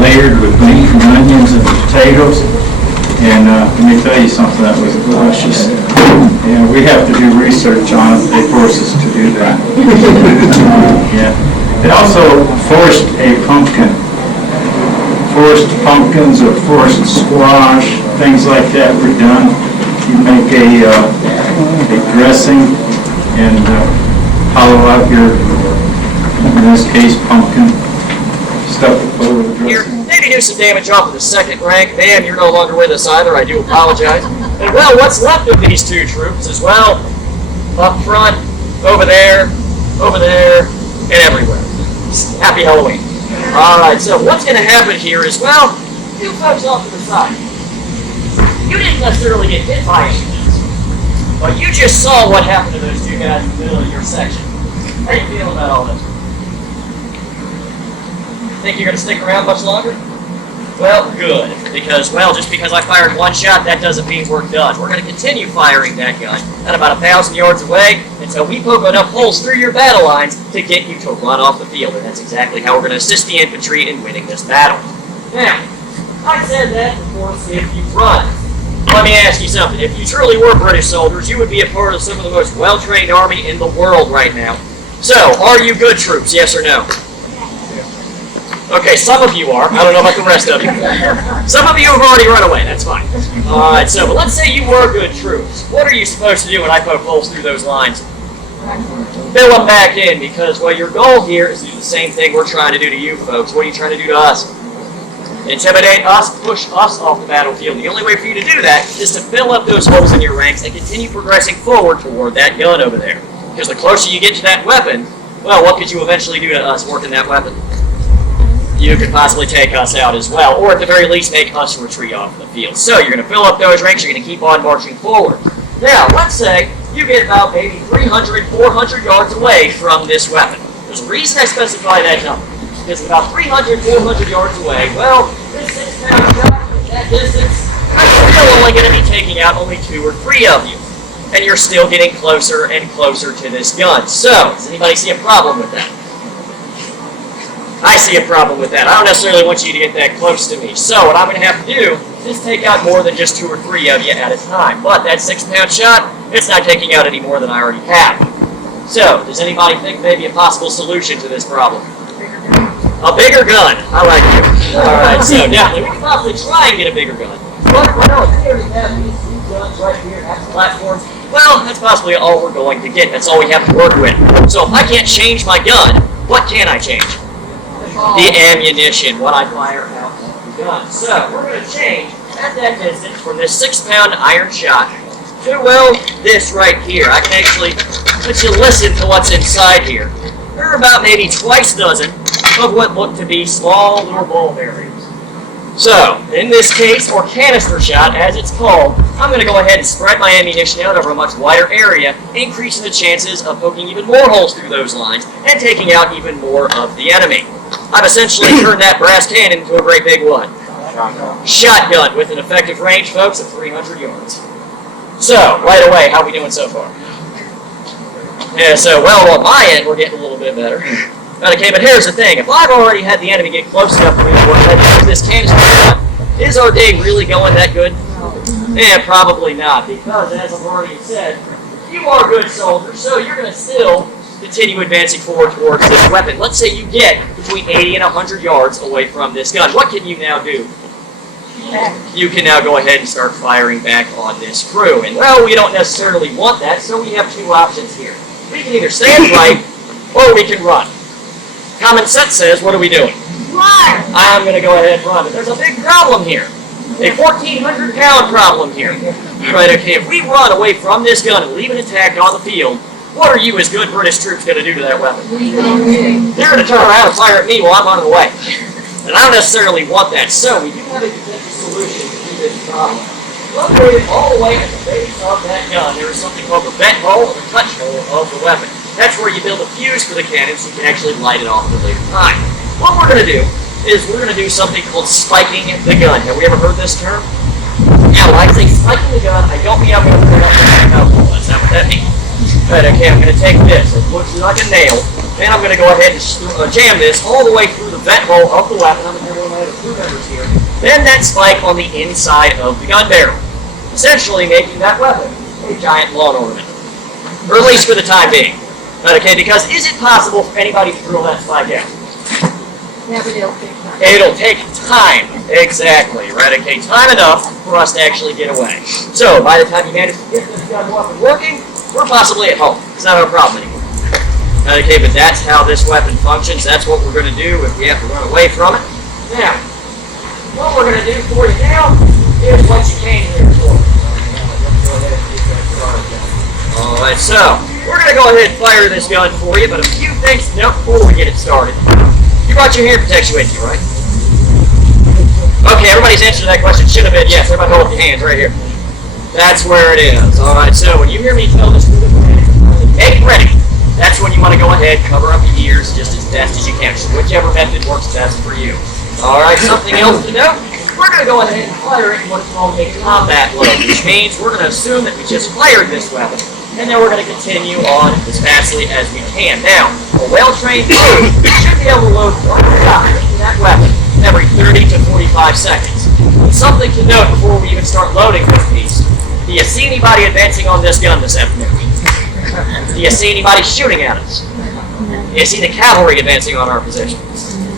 layered with meat and onions and potatoes. And let me tell you something, that was delicious. Yeah, we have to do research on it. They force us to do that. Yeah. They also forced a pumpkin. Forced pumpkins or forced squash, things like that were done. You make a dressing and hollow out your, in this case, pumpkin, stuff it over the dressing. Maybe do some damage off of the second rank. Ma'am, you're no longer with us either. I do apologize. And well, what's left of these two troops as well? Up front, over there, and everywhere. Happy Halloween. Alright, so what's going to happen here is, well, you folks off to the side. You didn't necessarily get hit by any of these, but you just saw what happened to those two guys in the middle of your section. How do you feel about all this? Think you're going to stick around much longer? Well, good, because, well, just because I fired one shot, that doesn't mean we're done. We're going to continue firing that gun at about 1,000 yards away until we poke enough holes through your battle lines to get you to run off the field, and that's exactly how we're going to assist the infantry in winning this battle. Now, I said that, of course, if you run. Let me ask you something. If you truly were British soldiers, you would be a part of some of the most well-trained army in the world right now. So, are you good troops, yes or no? Okay, some of you are. I don't know about the rest of you. Some of you have already run away. That's fine. Alright, so, but let's say you were good troops. What are you supposed to do when I poke holes through those lines? Fill them back in, because, well, your goal here is to do the same thing we're trying to do to you folks. What are you trying to do to us? Intimidate us, push us off the battlefield. The only way for you to do that is to fill up those holes in your ranks and continue progressing forward toward that gun over there. Because the closer you get to that weapon, well, what could you eventually do to us working that weapon? you could possibly take us out as well, or at the very least make us retreat off the field. So you're going to fill up those ranks, you're going to keep on marching forward. Now, let's say you get about maybe 300, 400 yards away from this weapon. There's a reason I specify that number. Because about 300, 400 yards away, well, this 6-pound shot at that distance, I'm still only going to be taking out only 2 or 3 of you. And you're still getting closer and closer to this gun. So, does anybody see a problem with that? I see a problem with that. I don't necessarily want you to get that close to me. So, what I'm going to have to do is take out more than just 2 or 3 of you at a time. But that 6-pound shot, it's not taking out any more than I already have. So, does anybody think maybe a possible solution to this problem? A bigger gun. I like it. Alright, so definitely, we can possibly try and get a bigger gun. But, well, if we already have these 2 guns right here at the platform, well, that's possibly all we're going to get. That's all we have to work with. So if I can't change my gun, what can I change? The ammunition, what I fire out of the gun. So we're going to change at that distance from this 6-pound iron shot to, well, this right here. I can actually let you listen to what's inside here. There are about maybe twice dozen of what look to be small little bulb areas. So, in this case, or canister shot as it's called, I'm going to go ahead and spread my ammunition out over a much wider area, increasing the chances of poking even more holes through those lines and taking out even more of the enemy. I've essentially turned that brass cannon into a great big what? Shotgun with an effective range, folks, of 300 yards. So, right away, how are we doing so far? Yeah, so, well, on my end, we're getting a little bit better. Okay, but here's the thing. If I've already had the enemy get close enough for me to go ahead and use this canister shot, is our day really going that good? Yeah, probably not, because as I've already said, you are good soldiers, so you're going to still continue advancing forward towards this weapon. Let's say you get between 80 and 100 yards away from this gun. What can you now do? You can now go ahead and start firing back on this crew. And, well, we don't necessarily want that, so we have 2 options here. We can either stand right, or we can run. Common sense says, what are we doing? Run! I'm going to go ahead and run. But there's a big problem here. A 1,400-pound problem here. Right, okay, if we run away from this gun and leave it intact on the field, what are you as good British troops going to do to that weapon? They're going to turn around and fire at me while I'm on the way. And I don't necessarily want that. So we do have a potential solution to this problem. Located all the way at the base of that gun, there is something called the vent hole or the touch hole of the weapon. That's where you build a fuse for the cannon so you can actually light it off at a later time. What we're going to do is we're going to do something called spiking the gun. Have we ever heard this term? Now, when I say spiking the gun, I don't mean I'm going to put it up and out. That's not what that means. Right, okay, I'm going to take this. It looks like a nail. Then I'm going to go ahead and jam this all the way through the vent hole of the weapon. I'm going to have one of the crew members here. Then that spike on the inside of the gun barrel, essentially making that weapon a giant lawn ornament. Or at least for the time being. Okay, because is it possible for anybody to drill that spike out? Yeah, but it'll take time. It'll take time. Exactly, right? Okay, time enough for us to actually get away. So, by the time you manage to get this gun up and working, we're possibly at home. It's not our problem anymore. Okay, but that's how this weapon functions. That's what we're going to do if we have to run away from it. Now, what we're going to do for you now is what you came here for. Let's go ahead and get that started. Alright, so, we're going to go ahead and fire this gun for you, but a few things to note before we get it started. You brought your hearing protection with you, right? Okay, everybody's answer to that question should have been yes. Everybody hold up your hands right here. That's where it is. Alright, so when you hear me tell this to the make ready, that's when you want to go ahead, cover up your ears just as best as you can. So whichever method works best for you. Alright, something else to note. We're going to go ahead and fire it in what's called a combat load, which means we're going to assume that we just fired this weapon, and then we're going to continue on as fastly as we can. Now, a well-trained crew should be able to load one shot into that weapon every 30 to 45 seconds. And something to note before we even start loading this piece. Do you see anybody advancing on this gun this afternoon? Do you see anybody shooting at us? Do you see the cavalry advancing on our position?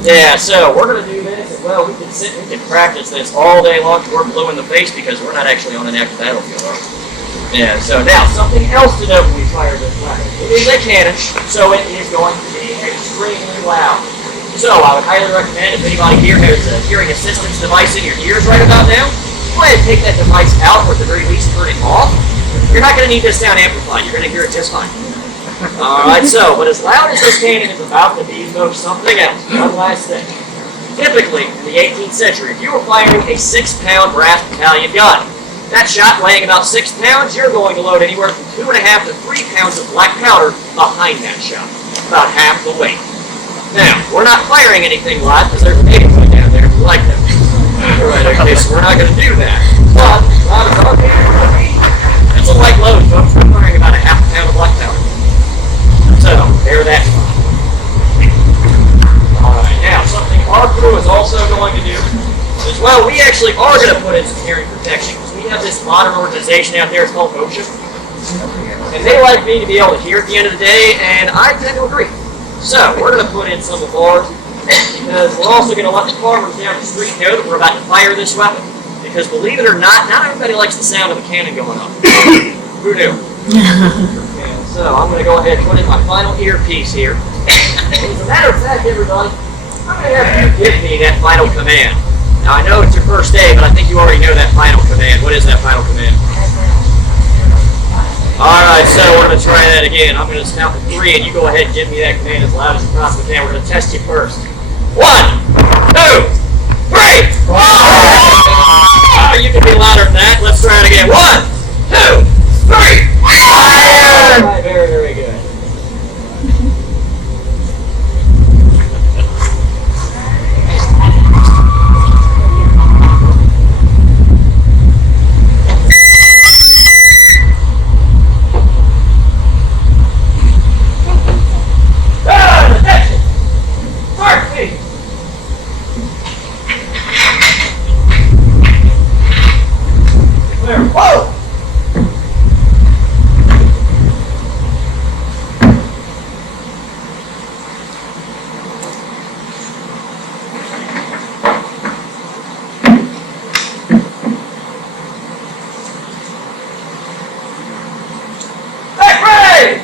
Yeah, so we're going to do this, and well, we can sit and we can practice this all day long till we're blue in the face because we're not actually on an active battlefield, are we? Yeah, so now, something else to note when we fire this weapon. It is a cannon, so it is going to be extremely loud. So I would highly recommend if anybody here has a hearing assistance device in your ears right about now, go ahead and take that device out, or at the very least turn it off. You're not going to need this sound amplified. You're going to hear it just fine. Alright, so, but as loud as this cannon is about to be, folks, something else. One last thing. Typically, in the 18th century, if you were firing a 6-pound brass battalion gun, that shot weighing about 6 pounds, you're going to load anywhere from 2.5 to 3 pounds of black powder behind that shot, about half the weight. Now, we're not firing anything live because there's a native one down there who like that. Alright, okay, so we're not going to do that. But, it's a light load, folks. We're firing about a half a pound of black powder. So, bear that in mind. Alright, now, something our crew is also going to do is, well, we actually are going to put in some hearing protection because we have this modern organization out there, it's called OSHA. And they like me to be able to hear at the end of the day, and I tend to agree. So, we're going to put in some of ours, because we're also going to let the farmers down the street know that we're about to fire this weapon. Because believe it or not everybody likes the sound of a cannon going off. Who knew? And so, I'm going to go ahead and put in my final earpiece here. As a matter of fact, everybody, I'm going to have you give me that final command. Now, I know it's your first day, but I think you already know that final command. What is that final command? Alright, so we're going to try that again. I'm going to count to 3, and you go ahead and give me that command as loud as you possibly can. We're going to test you first. 1, 2, 3! Oh, you can be louder than that. Let's try it again. 1, 2, 3! Fire! Alright, very, very good. Whoa! Hey, Ray!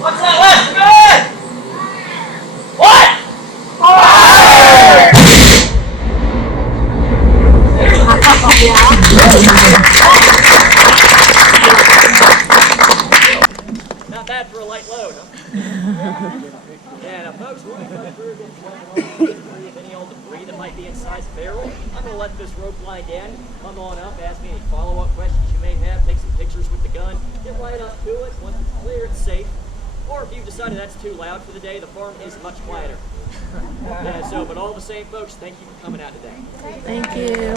What's that last command? What? Fire! Not bad for a light load, huh? Yeah, now folks, we're going to come through against any old debris that might be inside the barrel. I'm going to let this rope lie down. Come on up, ask me any follow-up questions you may have, take some pictures with the gun, get right up to it. Once it's clear, it's safe. Or if you've decided that's too loud for the day, the farm is much quieter. Yeah, so, but all the same, folks, thank you for coming out today. Thank you.